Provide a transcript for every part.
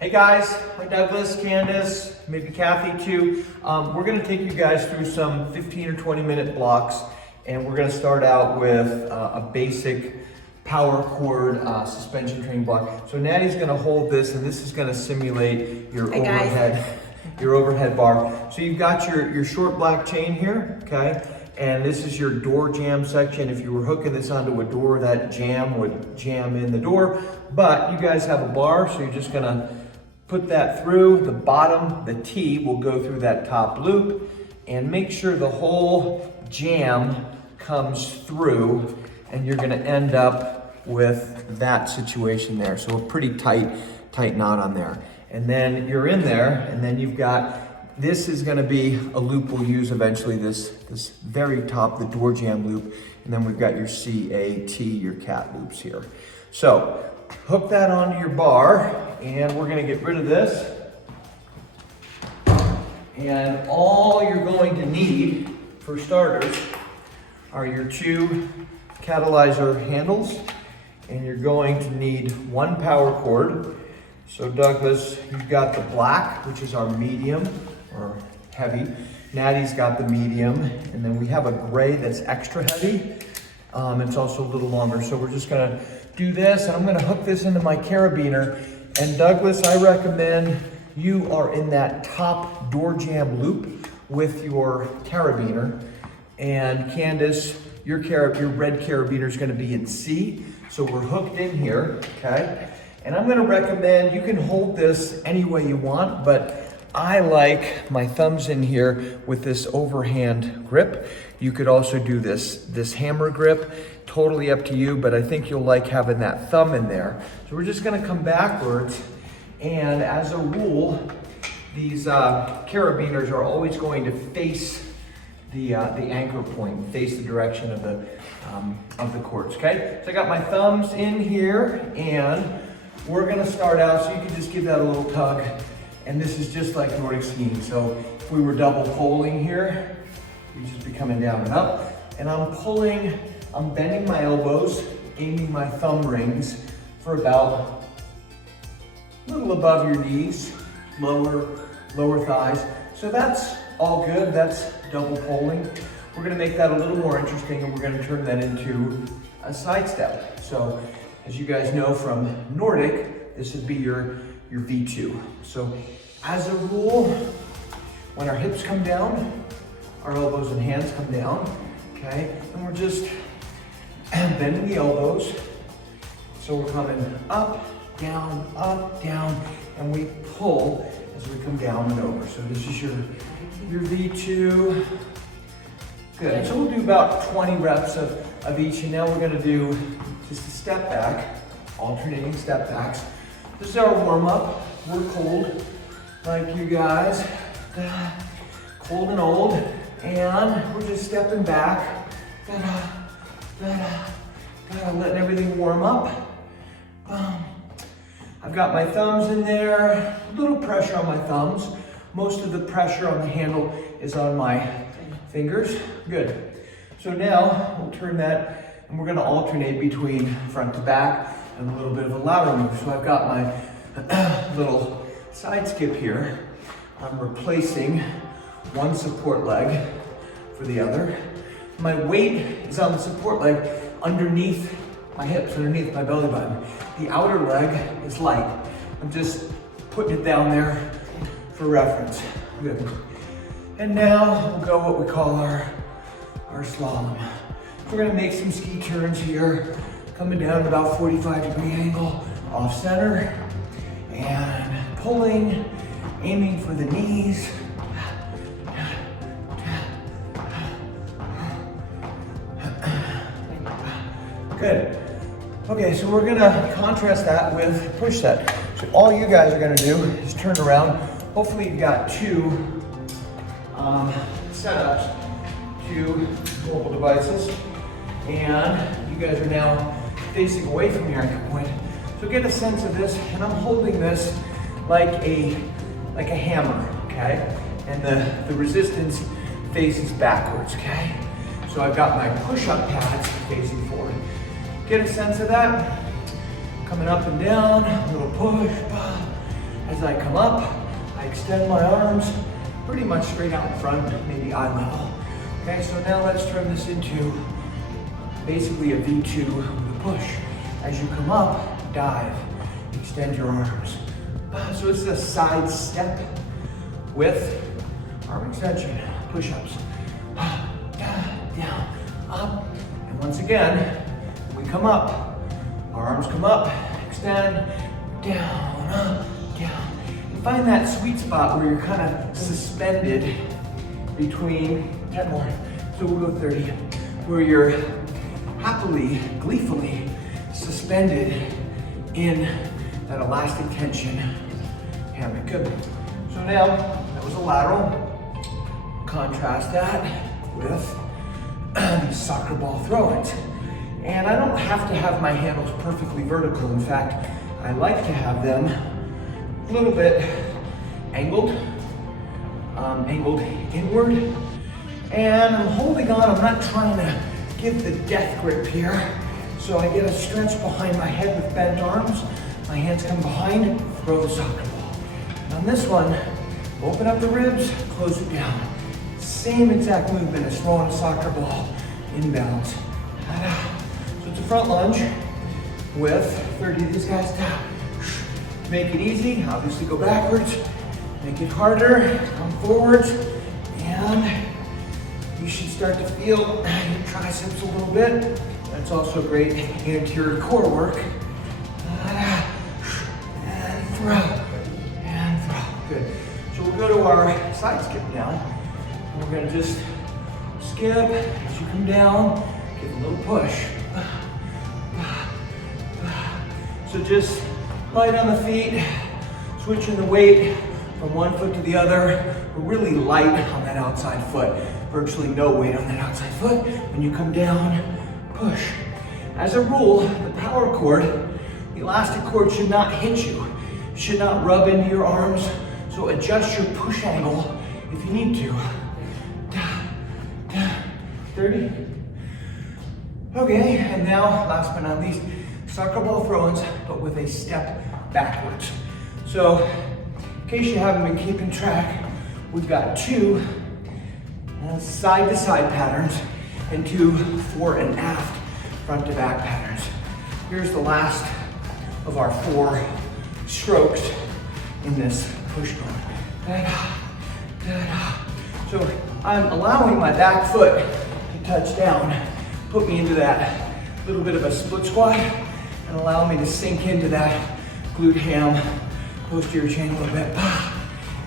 Hey guys, hi Douglas, Candace, maybe Kathy too. We're gonna take you guys through some 15 or 20 minute blocks, and we're gonna start out with a basic power cord suspension training block. So Natty's gonna hold this, and this is gonna simulate your overhead bar. So you've got your short black chain here, okay? And this is your door jamb section. If you were hooking this onto a door, that jam would jam in the door. But you guys have a bar, so you're just gonna put that through. The bottom, the T, will go through that top loop, and make sure the whole jam comes through, and you're gonna end up with that situation there. So a pretty tight knot on there. And then you're in there, and then you've got, this is gonna be a loop we'll use eventually, this very top, the door jamb loop, and then we've got your CAT, your cat loops here. So hook that onto your bar, and we're gonna get rid of this. And all you're going to need, for starters, are your two catalyzer handles, and you're going to need one power cord. So Douglas, you've got the black, which is our medium or heavy. Natty's got the medium, and then we have a gray that's extra heavy. It's also a little longer. So we're just gonna do this, and I'm gonna hook this into my carabiner. And Douglas, I recommend you are in that top door jamb loop with your carabiner. And Candace, your red carabiner is gonna be in C. So we're hooked in here, okay? And I'm gonna recommend, you can hold this any way you want, but I like my thumbs in here with this overhand grip. You could also do this hammer grip, totally up to you, but I think you'll like having that thumb in there. So we're just gonna come backwards, and as a rule, these carabiners are always going to face the anchor point, face the direction of the cords, okay? So I got my thumbs in here, and we're gonna start out, so you can just give that a little tug. And this is just like Nordic skiing. So if we were double poling here, we just be coming down and up. And I'm bending my elbows, aiming my thumb rings for about a little above your knees, lower thighs. So that's all good, that's double poling. We're gonna make that a little more interesting, and we're gonna turn that into a side step. So as you guys know from Nordic, this would be your V2. So as a rule, when our hips come down, our elbows and hands come down, okay? And we're just bending the elbows. So we're coming up, down, and we pull as we come down and over. So this is your V2. Good, so we'll do about 20 reps of each, and now we're gonna do just a step back, alternating step backs. This is our warm up. We're cold, like you guys, cold and old, and we're just stepping back, letting everything warm up. I've got my thumbs in there, a little pressure on my thumbs. Most of the pressure on the handle is on my fingers. Good. So now we'll turn that, and we're gonna alternate between front to back and a little bit of a lateral move. So I've got my little side skip here. I'm replacing one support leg for the other. My weight is on the support leg underneath my hips, underneath my belly button. The outer leg is light. I'm just putting it down there for reference. Good. And now we'll go what we call our slalom. We're gonna make some ski turns here, coming down at about 45-degree angle, off center, and pulling, aiming for the knees. Good. Okay, so we're gonna contrast that with push set. So all you guys are gonna do is turn around. Hopefully you've got two setups, two mobile devices, and you guys are now facing away from your anchor point. So get a sense of this, and I'm holding this like a hammer, okay? And the resistance faces backwards, okay? So I've got my push-up pads facing forward. Get a sense of that. Coming up and down, a little push, As I come up, I extend my arms pretty much straight out in front, maybe eye level. Okay, so now let's turn this into basically a V2 with a push. As you come up, dive, extend your arms. So it's a side step with arm extension, push-ups. Down, up, and once again, we come up, our arms come up, extend, down, up, down. And find that sweet spot where you're kind of suspended between, 10 more, so we'll go 30, where you're happily, gleefully suspended in that elastic tension hammock. Good. So now, that was a lateral. Contrast that with soccer ball throw-ins. And I don't have to have my handles perfectly vertical. In fact, I like to have them a little bit angled, angled inward. And I'm holding on, I'm not trying to give the death grip here. So I get a stretch behind my head with bent arms. My hands come behind, throw the soccer ball. And on this one, open up the ribs, close it down. Same exact movement as throwing a soccer ball inbounds. So it's a front lunge with 30 of these guys down. Make it easy, obviously go backwards. Make it harder, come forwards, and you should start to feel your triceps a little bit. That's also great anterior core work. And throw, and throw. Good. So we'll go to our side skip now. And we're gonna just skip as you come down, give a little push. So just light on the feet, switching the weight from one foot to the other. We're really light on that outside foot. Virtually no weight on that outside foot. When you come down, push. As a rule, the power cord, the elastic cord should not hit you. It should not rub into your arms. So adjust your push angle if you need to. 30. Okay, and now, last but not least, soccer ball throw-ins, but with a step backwards. So, in case you haven't been keeping track, we've got two side-to-side patterns and two fore and aft, front-to-back patterns. Here's the last of our 4 strokes in this push going. So I'm allowing my back foot to touch down, put me into that little bit of a split squat, and allow me to sink into that glute ham, posterior chain a little bit.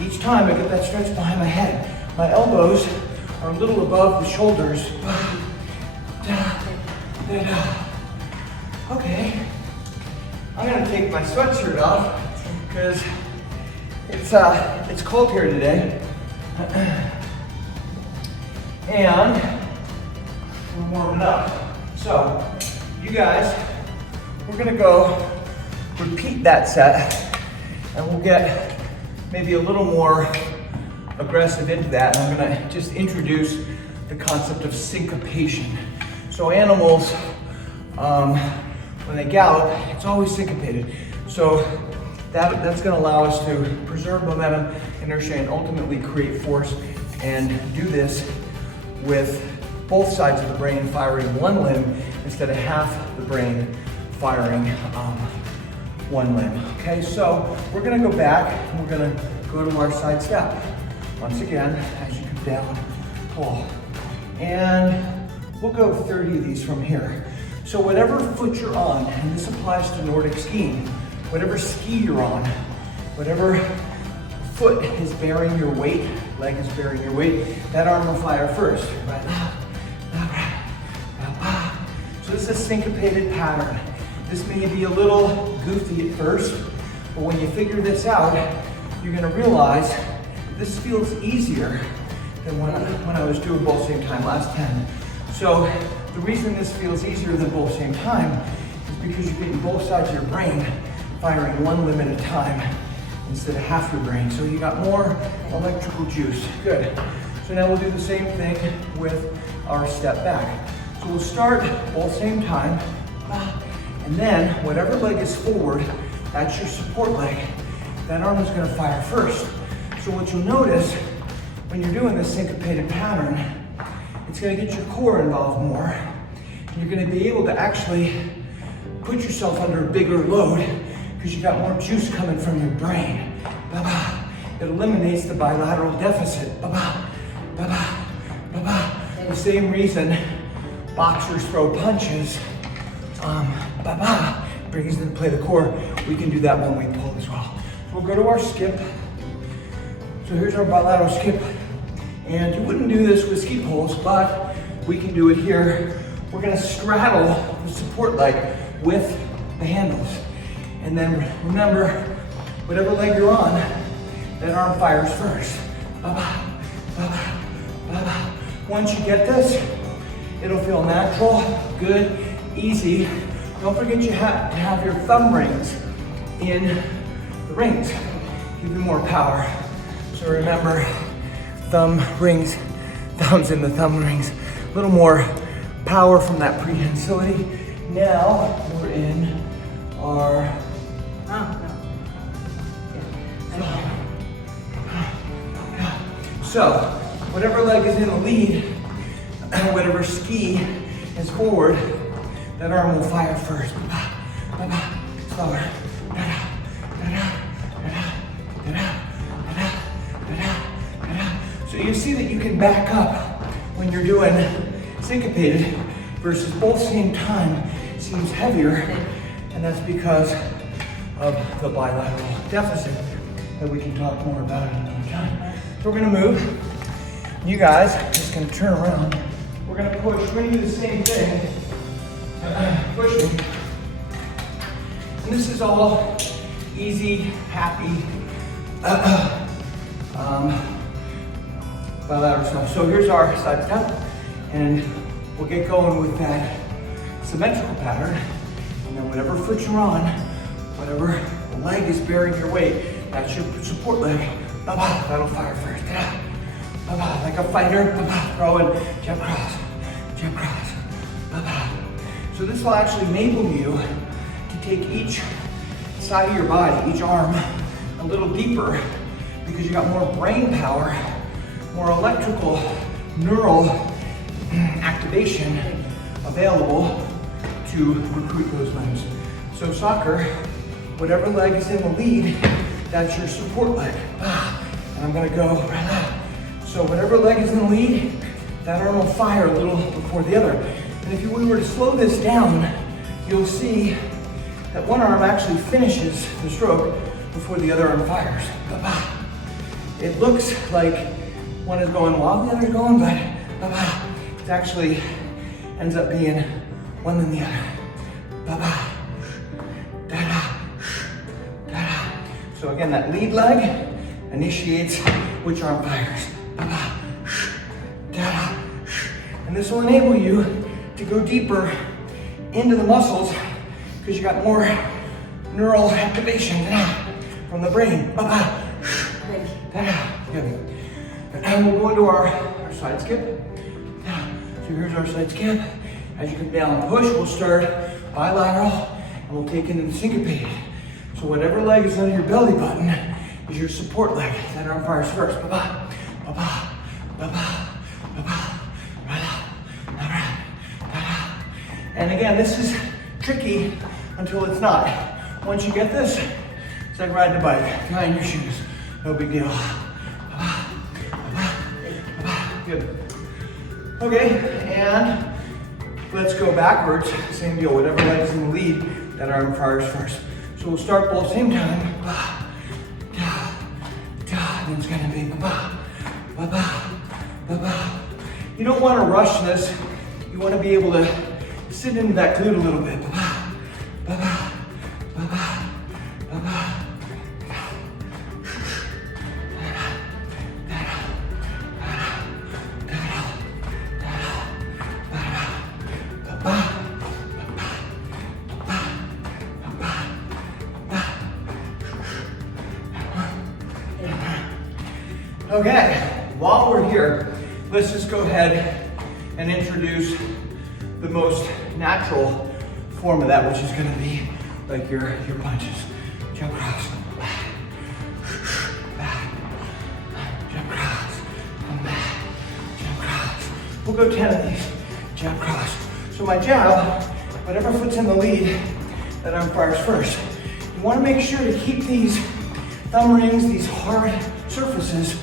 Each time I get that stretch behind my head. My elbows are a little above the shoulders. Okay, I'm gonna take my sweatshirt off because it's cold here today. And we're warming up. So, you guys, we're gonna go repeat that set and we'll get maybe a little more aggressive into that. And I'm gonna just introduce the concept of syncopation. So animals, when they gallop, it's always syncopated. So that's gonna allow us to preserve momentum, inertia, and ultimately create force, and do this with both sides of the brain firing one limb instead of half the brain firing one limb. Okay, so we're gonna go back and we're gonna go to our side step. Once again, as you come down, pull. And we'll go 30 of these from here. So whatever foot you're on, and this applies to Nordic skiing, whatever ski you're on, whatever foot is bearing your weight, leg is bearing your weight, that arm will fire first. So this is a syncopated pattern. This may be a little goofy at first, but when you figure this out, you're gonna realize this feels easier than when I was doing both same time last 10. So the reason this feels easier than both same time is because you're getting both sides of your brain firing one limb at a time instead of half your brain. So you got more electrical juice. Good. So now we'll do the same thing with our step back. So we'll start both same time, and then whatever leg is forward, that's your support leg. that arm is gonna fire first. So what you'll notice when you're doing this syncopated pattern, it's gonna get your core involved more. And you're gonna be able to actually put yourself under a bigger load because you got more juice coming from your brain. Ba-ba. It eliminates the bilateral deficit. Ba-ba. Ba-ba. Ba-ba. The same reason boxers throw punches, ba-ba, brings into play the core. We can do that when we pull as well. So we'll go to our skip. So here's our bilateral skip. And you wouldn't do this with ski poles, but we can do it here. We're gonna straddle the support leg with the handles. And then remember, whatever leg you're on, that arm fires first. Ba-ba, ba-ba, ba-ba. Once you get this, it'll feel natural, good, easy. Don't forget you have to have your thumb rings in the rings. Give you more power. So remember, thumb rings, thumbs in the thumb rings. A little more power from that prehensility. Now we're in our so whatever leg is in the lead, whatever ski is forward, that arm will fire first. Slower. So you see that you can back up when you're doing syncopated versus both same time seems heavier, and that's because of the bilateral deficit that we can talk more about another time. So we're gonna move. You guys are just gonna turn around. We're gonna push. We're gonna do the same thing. Pushing. And this is all easy, happy, bilateral stuff. So here's our side step, and we'll get going with that symmetrical pattern. And then whatever foot you're on, whatever leg is bearing your weight, that's your support leg. Ba-ba, that'll fire first. Ba-ba, like a fighter. Ba-ba, throw and jump cross, jump cross. Ba-ba. So this will actually enable you to take each side of your body, each arm, a little deeper because you got more brain power, more electrical, neural activation available to recruit those limbs. So soccer, whatever leg is in the lead, that's your support leg. And I'm gonna go right out. So whatever leg is in the lead, that arm will fire a little before the other. And if we were to slow this down, you'll see that one arm actually finishes the stroke before the other arm fires. It looks like one is going while the other is going, but it actually ends up being one than the other. So again, that lead leg initiates which arm fires. And this will enable you to go deeper into the muscles because you got more neural activation from the brain. Good. And we'll go into our side skip. So here's our side skip. As you come down and push, we'll start bilateral and we'll take into the syncopated. So whatever leg is under your belly button is your support leg. That arm fires first. And again, this is tricky until it's not. Once you get this, it's like riding a bike. Tying your shoes, no big deal. Good. Okay, and let's go backwards. Same deal, whatever leg is in the lead, that arm fires first. So we'll start both same time. And it's gonna be You don't want to rush this. You want to be able to sit into that glute a little bit. Okay, while we're here, let's just go ahead and introduce the most natural form of that, which is gonna be like your punches. Jump cross. We'll go 10 of these. Jab, cross. So my jab, whatever foot's in the lead, that arm fires first. You want to make sure to keep these thumb rings, these hard surfaces,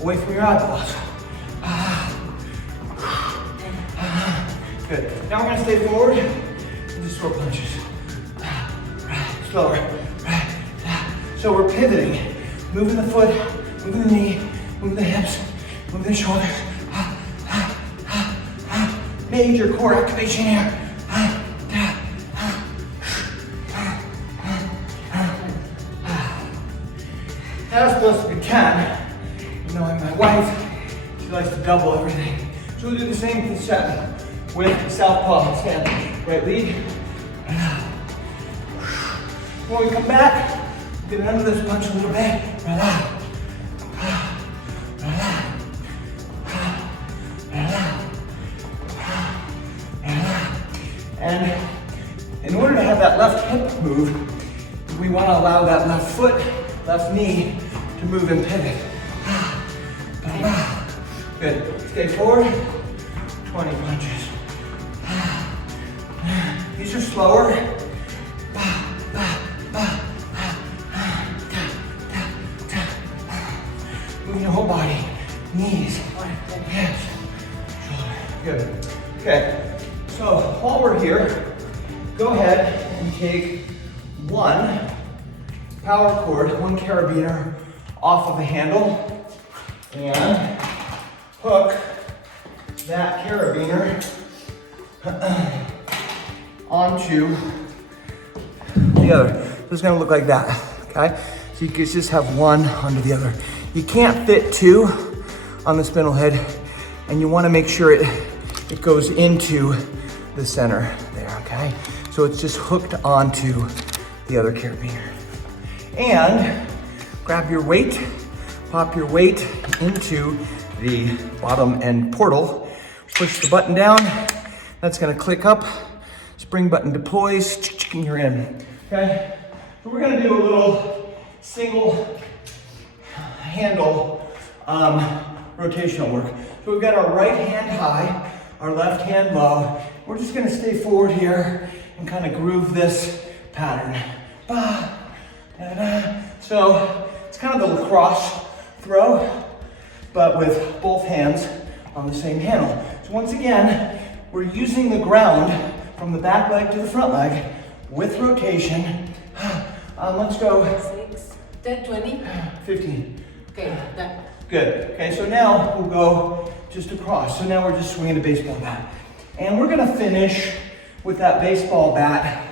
away from your eyeballs. Good. Now we're going to stay forward and just throw punches. Slower. So we're pivoting, moving the foot, moving the knee, moving the hips, moving the shoulders. Major core activation here. That's supposed to be 10. You know, my wife, she likes to double everything. So we'll do the same set with southpaw stand. Right lead. When we come back, get under this punch a little bit. And in order to have that left hip move, we want to allow that left foot, left knee to move and pivot. Good. Stay forward. 20 punches. These are slower. Moving your whole body. Knees, hips, shoulder. Good. Okay. So while we're here, go ahead and take one power cord, one carabiner off of the handle and hook that carabiner onto the other. So it's gonna look like that, okay? So you can just have one onto the other. You can't fit two on the spindle head, and you wanna make sure it goes into the center there, okay? So it's just hooked onto the other carabiner. And grab your weight, pop your weight into the bottom end portal, push the button down, that's gonna click up, spring button deploys, and you're in, okay? So we're gonna do a little single handle rotational work. So we've got our right hand high, our left hand low. We're just gonna stay forward here and kind of groove this pattern. So it's kind of the lacrosse throw, but with both hands on the same handle. So once again, we're using the ground from the back leg to the front leg with rotation. Let's go. 6, 10, 20. 15. Okay, done. Good. Okay, so now we'll go just across. So now we're just swinging a baseball bat. And we're gonna finish with that baseball bat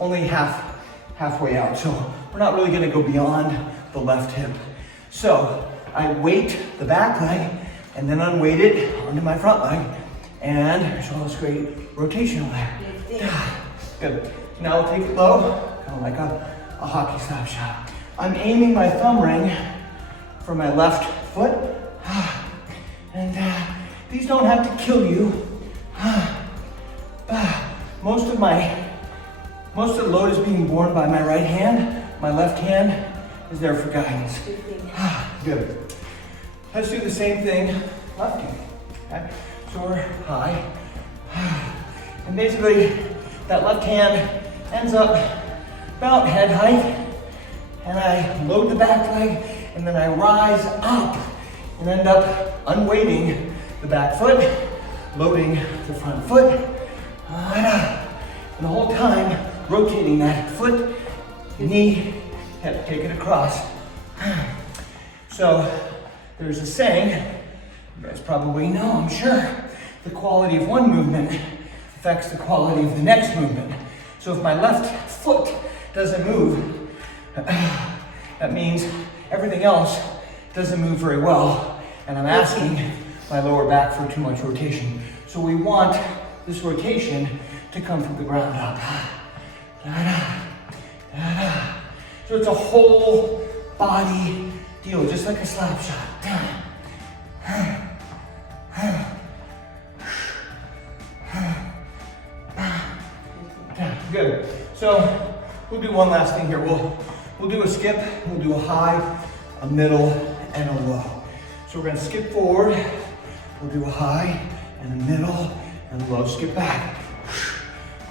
only halfway out. So we're not really gonna go beyond the left hip. So I weight the back leg and then unweight it onto my front leg. And there's all this great rotational there. Good. Now we'll take it low, kind of like a hockey slap shot. I'm aiming my thumb ring for my left foot. And these don't have to kill you. Most of the load is being borne by my right hand. My left hand is there for guidance. Good. Let's do the same thing left hand. Okay? So we're high. And basically, that left hand ends up about head height. And I load the back leg, and then I rise up and end up unweighting the back foot, loading the front foot, and the whole time rotating that foot, knee, hip, take it across. So there's a saying, you guys probably know, I'm sure, the quality of one movement affects the quality of the next movement. So if my left foot doesn't move, that means everything else doesn't move very well, and I'm asking my lower back for too much rotation. So we want this rotation to come from the ground up. So it's a whole body deal, just like a slap shot. Good. So we'll do one last thing here. We'll do a skip, we'll do a high, a middle, and a low. So we're gonna skip forward, we'll do a high, and a middle, and a low. Skip back.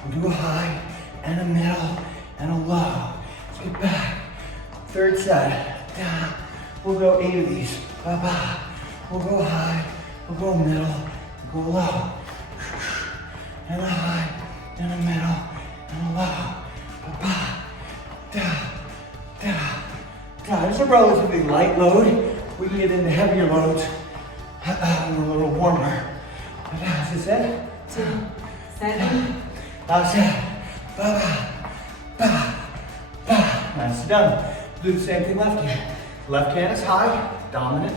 We'll do a high, and a middle, and a low. Skip back. Third set. Down. We'll go 8 of these. Ba-ba. We'll go high, we'll go middle, we'll go low. And a high, and a middle, and a low. Ba-ba. Da. Da. Da. It's a relatively light load. We can get into heavier loads when we're a little warmer. Is this it? 2, 7. That's it. Ba-ba. Ba. Ba. Nice. Done. Do the same thing left hand. Left hand is high, dominant.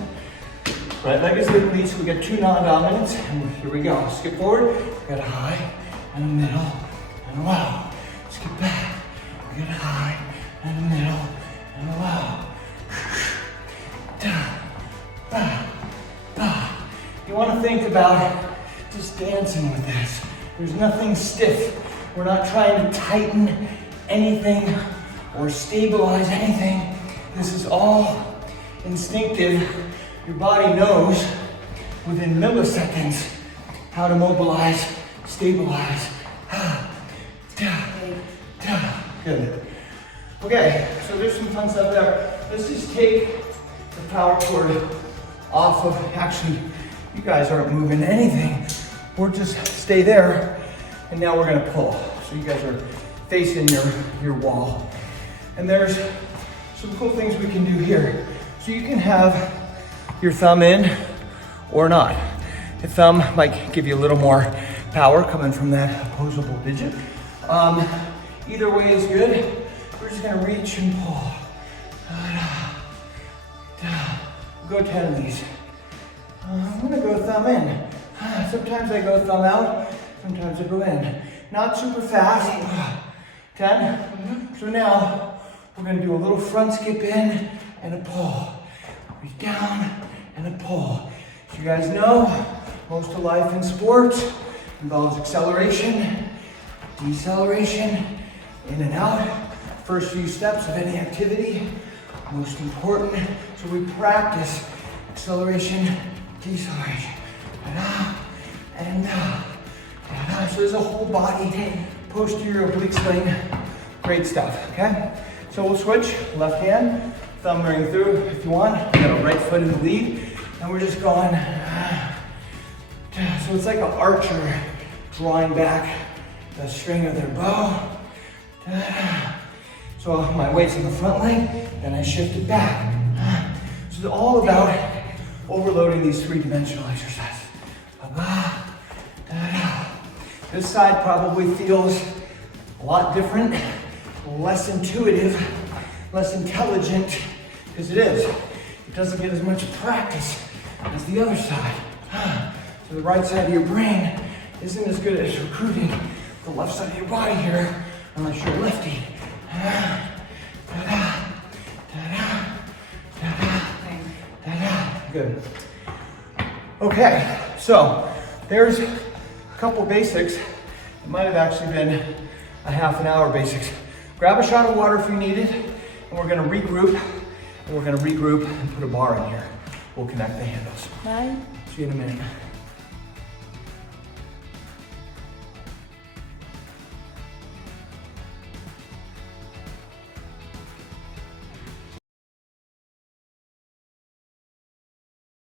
Right leg is in lead, so we get 2 non-dominants. And here we go. Skip forward. We got a high, and a middle, and a low. Skip back. We got a high, and a middle, and a low. Da, ba, ba. You want to think about just dancing with this. There's nothing stiff. We're not trying to tighten anything or stabilize anything. This is all instinctive. Your body knows within milliseconds how to mobilize, stabilize. Good. Okay, so there's some fun stuff there. Let's just take the power cord off of, actually, you guys aren't moving anything. We're just stay there, and now we're gonna pull. So you guys are facing your wall. And there's some cool things we can do here. So you can have your thumb in or not. The thumb might give you a little more power coming from that opposable digit. Either way is good. We're just gonna reach and pull. Go 10 of these. I'm gonna go thumb in. Sometimes I go thumb out, sometimes I go in. Not super fast. 10. So now we're gonna do a little front skip in and a pull. Reach down and a pull. As you guys know, most of life in sports involves acceleration, deceleration, in and out. First few steps of any activity, most important. So we practice acceleration, deceleration, and so there's a whole body posterior oblique swing. Great stuff, okay? So we'll switch, left hand, thumb ring through if you want. You got a right foot in the lead, and we're just going. So it's like an archer drawing back the string of their bow. So my weight's in the front leg, then I shift it back. So it's all about overloading these three-dimensional exercises. This side probably feels a lot different, less intuitive, less intelligent, because it is. It doesn't get as much practice as the other side. So the right side of your brain isn't as good as recruiting the left side of your body here, unless you're lefty. Good. Okay, so there's a couple basics. It might have actually been a half an hour basics. Grab a shot of water if you need it, and we're gonna regroup, and put a bar in here. We'll connect the handles. Bye. See you in a minute.